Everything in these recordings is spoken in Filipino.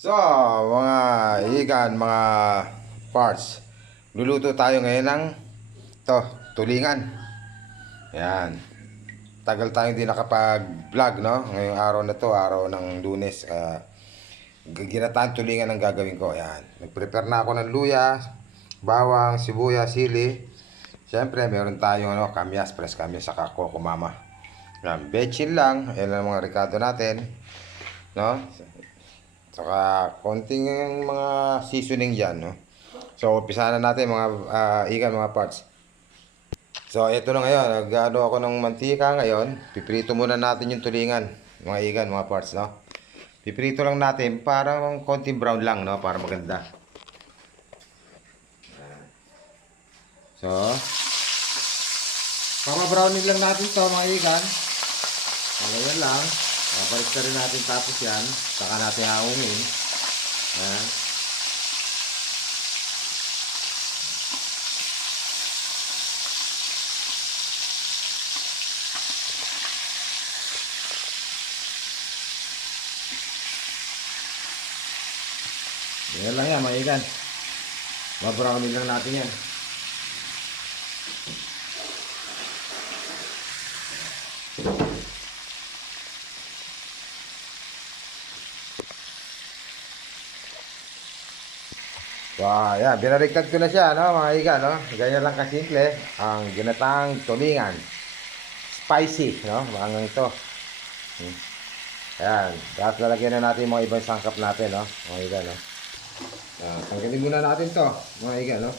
So, mga igan, mga parts. Luluto tayo ngayon ng tulingan. Yan. Tagal tayong di nakapag-vlog, no? Ngayong araw na to, araw ng Lunes. Ginataan tulingan ang gagawin ko. Yan. Nag-prepare na ako ng luya, bawang, sibuyas, sili. Siyempre, meron tayong kamyas, press kamyas, saka coco mama. Yan. Bechin lang. Yan ang mga rekado natin. No? Saka konting mga seasoning dyan, no? So, umpisa na natin mga ikan, mga parts. So, ito na ngayon. Nag-ano ako ng mantika ngayon. Piprito muna natin yung tulingan, mga ikan, mga parts, no? Piprito lang natin para konting brown lang, no? Para maganda. So, papa-brownin lang natin to mga ikan. Yan lang. Papalit na rin natin tapos yan. Saka natin haungin. Ayan. Yan lang yan, maigan. Babrownin lang natin yan. So, yan. Binaliktad ko na siya, no, mga igan, no? Ganyan lang kasimple. Ang ginatang tulingan. Spicy, no? Hanggang ito. Ayan. Tapos lalagyan na natin yung mga ibang sangkap natin, no? Mga igan, no? Tanggalin muna natin to, mga igan, no?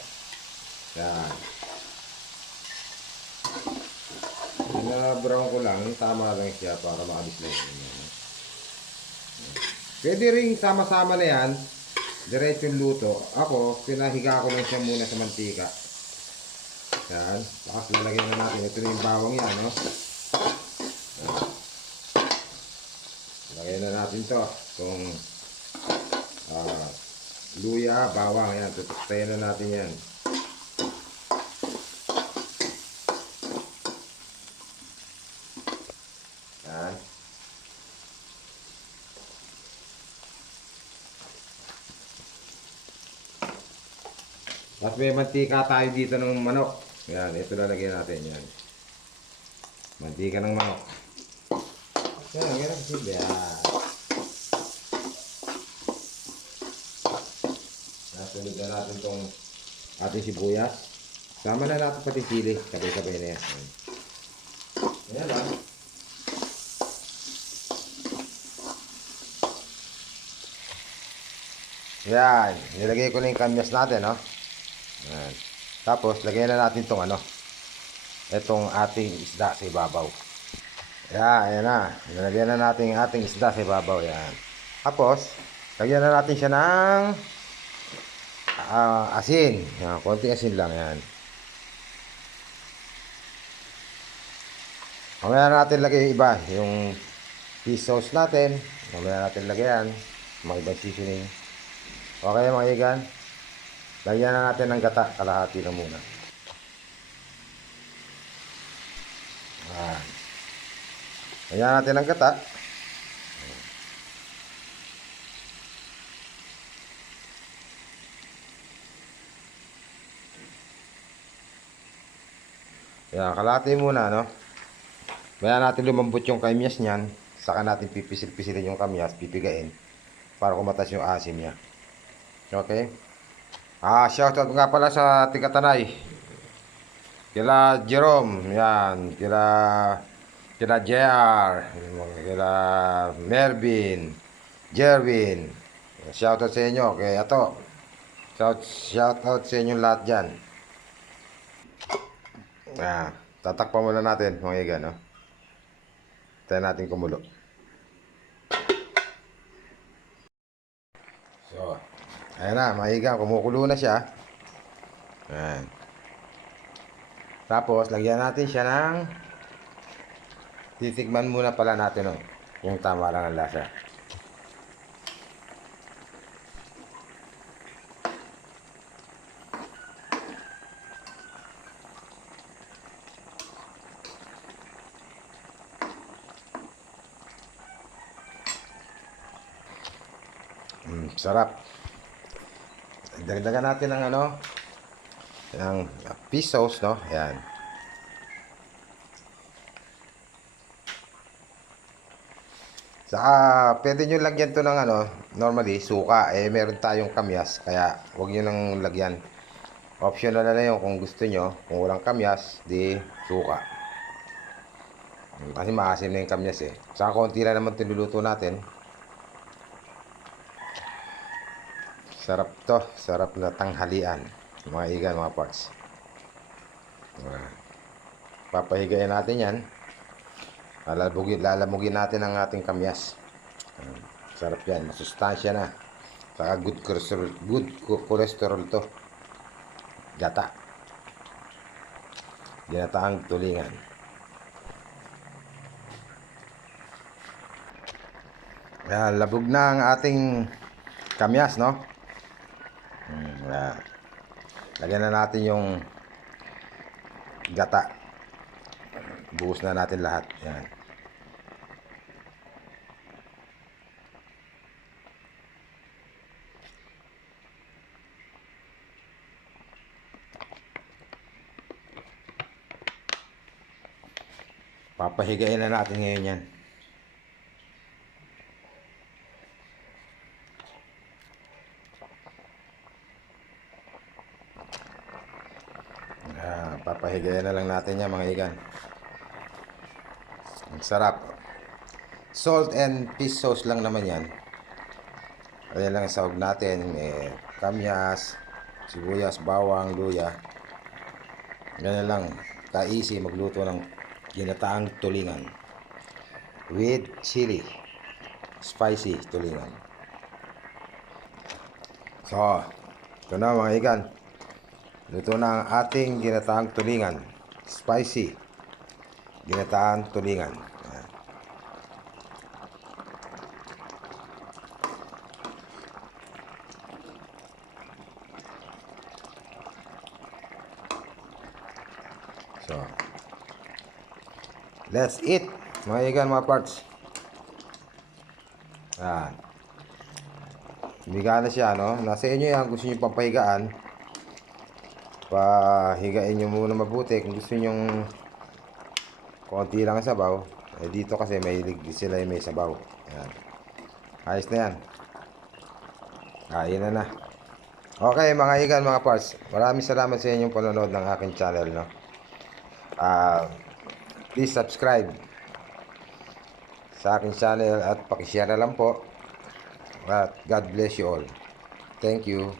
Yan. Brown ko lang, tama lang siya para maalis na yun. Pwede ring sama-sama na yan, diretso yung luto. Ako, pinahiga ko lang siya muna sa mantika. Yan, tapos lalagyan na natin, ito na yung bawang yan, no? Lagyan na natin to, itong luya, bawang, yan, tutustayin na natin yan. Yan. Tapos may mantika tayo dito ng manok. Yan, ito lalagyan natin yan. Mantika ng manok. Yan, ganyan kasi. Yan. Nasunod na natin itong ating sibuyas. Sama na natin pati sili. Sabay-sabay na yan. Yan lang. Yan. Nilagay ko na yung kamyas natin, no? Yan. Tapos, lagyan na natin itong itong ating isda sa ibabaw. Yan, ayan na. Nilagyan na natin yung ating isda sa ibabaw. Yan. Tapos, lagyan na natin siya ng asin. Yan, konting asin lang. Yan. Mamaya natin lagay yung iba. Yung fish sauce natin. Mamaya natin lagyan. Mga ibang seasoning. Okay mga igan. Lagyan na natin ng gata. Kalahati na muna. Lagyan natin ng gata. Yan, kalahati muna, no? Maya natin lumambot yung kamyas niyan. Saka natin pipisil-pisilin yung kamyas. Pipigain. Para kumatas yung asim niya. Okay? Shoutout nga pala sa Tigatanay. Kila Jerome, yan. Kila JR, kila Mervin, Jerwin. Shoutout sa inyo. Kay Ato. Shoutout sa inyo lahat dyan. Tatakpan muna natin mga iga, no? Tayo natin kumulo. So, ayan na, mga iga, kumukulo na siya. Ayan. Tapos, lagyan natin siya ng titikman muna pala natin, no? Yung tama lang ang lasa. Sarap. Dagdagan natin ng ano, ng fish sauce, no? Ayan. Saka, pwede nyo lagyan to ng ano, normally, suka. Eh, meron tayong kamyas, kaya huwag nyo nang lagyan. Optional na yun kung gusto nyo. Kung walang kamyas, di suka. Kasi maasim na yung kamyas eh. Saka konti lang naman tinuluto natin. Sarap to. Sarap na tanghalian. Mga igan, mga parts. Papahigayin natin yan. Lalamugin natin ang ating kamyas. Sarap yan. Masustansya na. Saka good cholesterol to. Gata. Ginataang tulingan. Ayan, labog na ang ating kamyas, no? Ayan. Lagyan na natin yung gata. Buhos na natin lahat. Ayan. Papahigain na natin ngayon yan. Papahigayin na lang natin yan, mga igan. Ang sarap. Salt and fish sauce lang naman yan. Ayan lang ang sahog natin. Kamyas, sibuyas, bawang, luya. Ganyan lang. Ka-easy magluto ng ginataang tulingan. With chili. Spicy tulingan. So, ito na mga igan. Luto na ang ating ginataang tulingan. Spicy. Ginataang tulingan. Ayan. So, let's eat. Mga igan, mga parts. Ayan. Higa na siya, no? Nasa inyo yan. Gusto nyo pampahigaan. Pahigain nyo muna mabuti. Kung gusto nyo konti lang ang sabaw, eh dito kasi mahilig sila yung may sabaw. Ayan. Ayos na yan. Kain na. Okay mga igan, mga parts, maraming salamat sa inyong panonood ng aking channel, no? Please subscribe sa aking channel at pakishare na lang po. At God bless you all. Thank you.